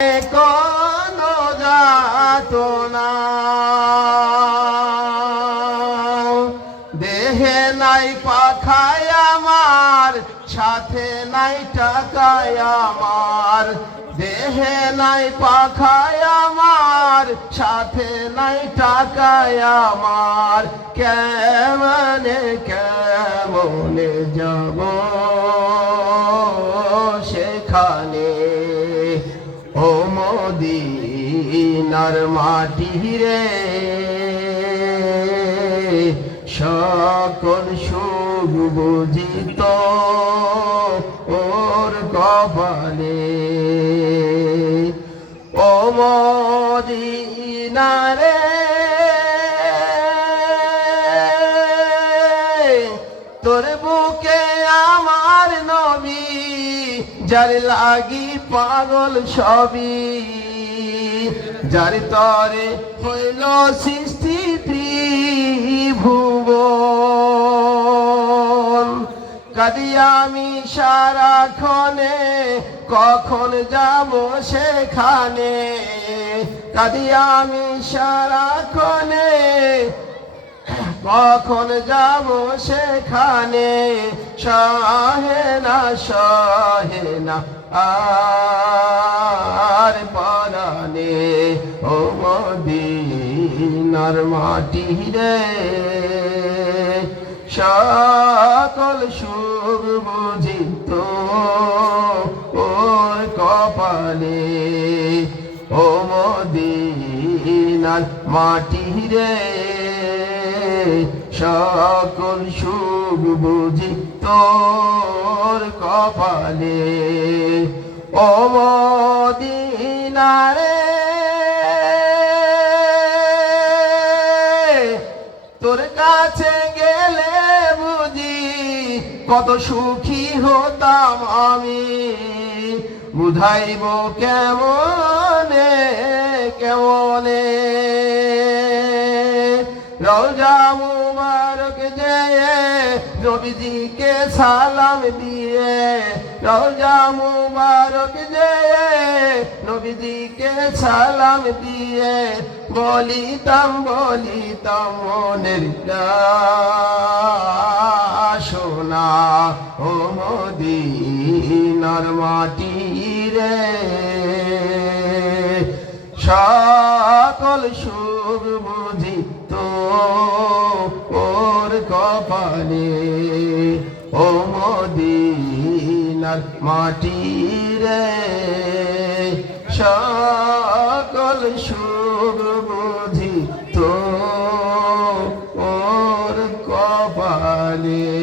কোনো যাতনা দেহে নাই পাখায় আমার, সাথে নাই টাকায় আমার। দেহে নাই পাখায় আমার, সাথে নাই টাকায় আমার। কেমনে কেমনে যাব সেখানে, ও মদিনার মাটি রে। সকল সুখ বুঝিত ওর কপালে, ও মদিনা রে। তোর বুকে আমার নবী, যার লাগি পাগল সবই, যার তরে হইল সৃষ্টি ত্রিভুবন। কাঁদি আমি সারাক্ষণে, কখন যাব সেখানে। কাঁদি আমি সারাক্ষণে, কখন যাব সেখানে। সহে না সহে না আর পরানে, ও মদিনার মাটি রে। সকল সুখ বুঝিত ওর কপালে, ও মদিনার মাটি রে। সকল সুখ বুঝি তোর কপালে, ও মদিনা রে। তোর কাছে গেলে বুঝি কত সুখী হতাম আমি, বুঝাইব কেমনে কেমনে। রওজা মুবারক যেয়ে নবীজিকে সালাম দিয়ে, রওজা মুবারক যেয়ে নবীজিকে সালাম দিয়ে, বলিতাম বলিতাম মনের বাসনা, ও মদিনার মাটি রে। সকল সুখ বুঝিত ওর কপালে, ও মদিনার মাটি রে। সকল সুখ বুঝিত ওর কপালে।